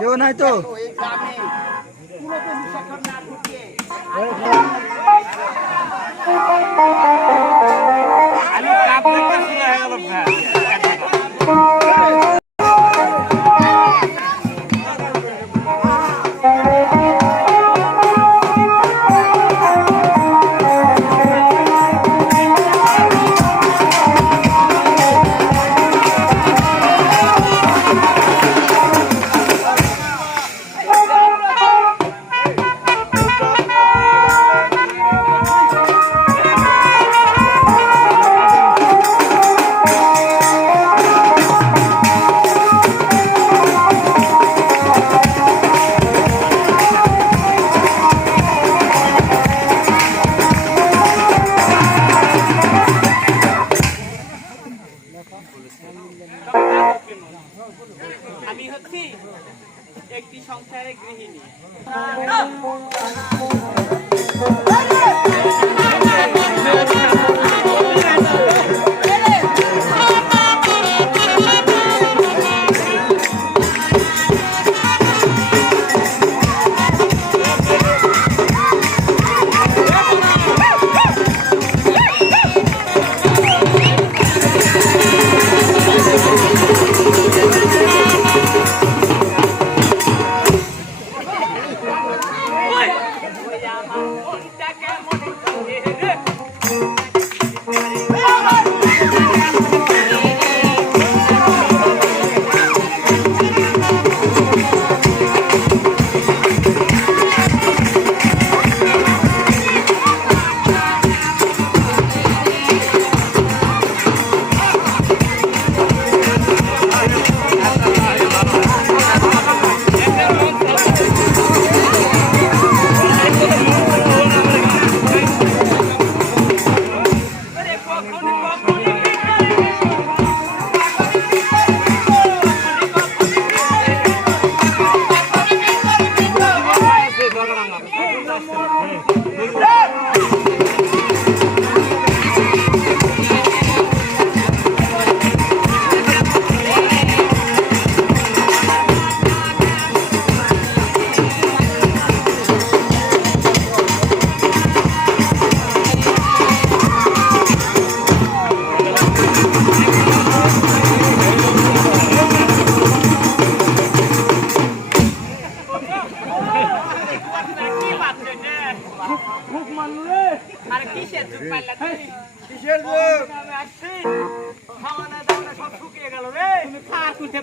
কেউ নাই তো আমি হচ্ছি একটি সংসারের গৃহিণী।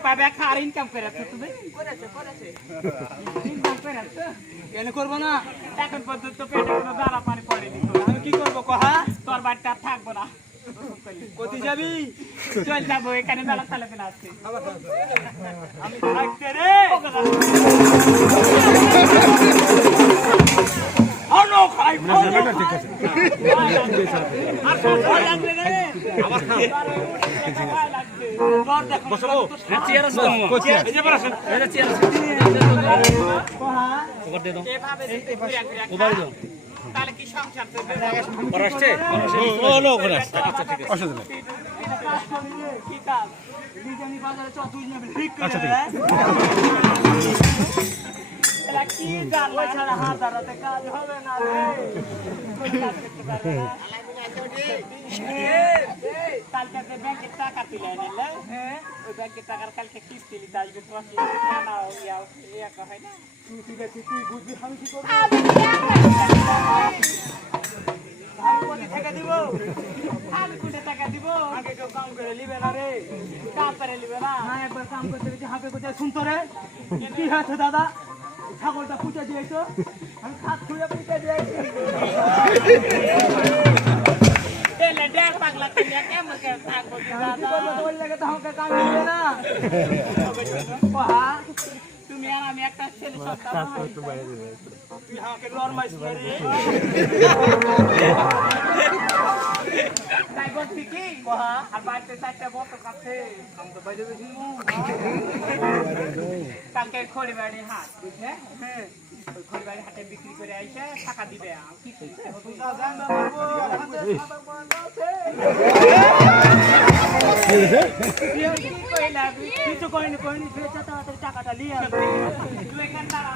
পাবে আর ইনকাম করে তুমি ইনকাম করে কেন করবো না? এখন পর্যন্ত পেটে কোনো দাঁড়া পানি পড়েনি আমি কি করবো কহা? তোর বাড়িতে আর থাকবো না কোথায় যাবি? চল যাবো এখানে মেলা ছেলে পেলে আসছে আমি থাকতে রে তাহলে কি সংসার কি কাজ বিজনি বাজারে চ দুই নেবে ঠিক করে এলা কি জানলা ছাড়া হাত ধরাতে কাজ হবে না রে কালকে যে ব্যাংকের টাকা তুলে নিলে ওই ব্যাংকের টাকার কালকে কিস্তি নিতে আসবে 10 লাখ টাকা না ইয়া হয় না তুই বুঝবি আমি কি করবো আমি কোটি টাকা দিব আমি কোটি টাকা দিব আগে কেউ কাম করে নিবে না রে কাম করে নিবে না না একবার কাম করতে গেছি হাতে কোথায় শুনতো রে কি হয়েছে দাদা ছাগলটা পুঁতে দিয়েছো আমি খাত খুঁজে পুঁতে দিয়েছি এলে 1.5 পাগলা কিনে কেমন করে থাকবো দাদা বললে তো আমাকে কাম দিবে না ওহা তুমি আর আমি একটা ছেলে সন্তান তুই আমাকে লড়মাইছ রে তাই বলছি কি ওহা আর বাড়িতে 4টা বছর কাছে আমি তো বাইরে বেশি কালকে খড়িবাড়ি হাট বুঝলে হ্যাঁ ওই খড়িবাড়ি হাটে বিক্রি করে আইসে টাকা দিবে কি কিছু কইনি টাকাটা নিয়ে তুই এখানে দাঁড়া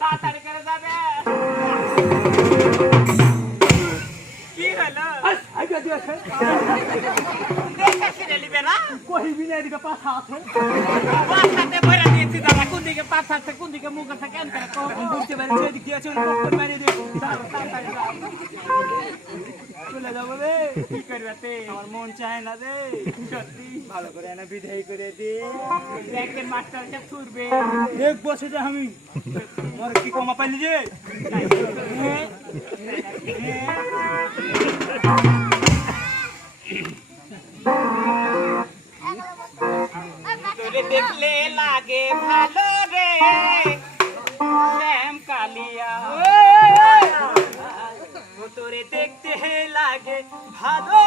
তাড়াতাড়ি করে যাবে কি হলো আইগা দিয়েছে দেখে নিবে না কইবি না এদিকে পাছা আছে পাছাতে ভরা দিয়েছি দাদা কোন দিকে পাছা আছে কোন দিকে মুখ আছে কেন করে কোন বুঝতে পারি সেদিকে দিয়েছে কোন মেরে দিয়ে তাড়াতাড়ি যাও চলে যাবো রে কি করবে আমার মন চায় না রে সত্যি ভালো করে এনে বিদায় করে দে ব্যাংকের মাস্টারকে ছুড়বে এক বছর আমি মোর কি কমা পাইলি যে তোরে দেখলে লাগে ভালো রে শ্যাম কালিয়া তোরে দেখতে লাগে ভালো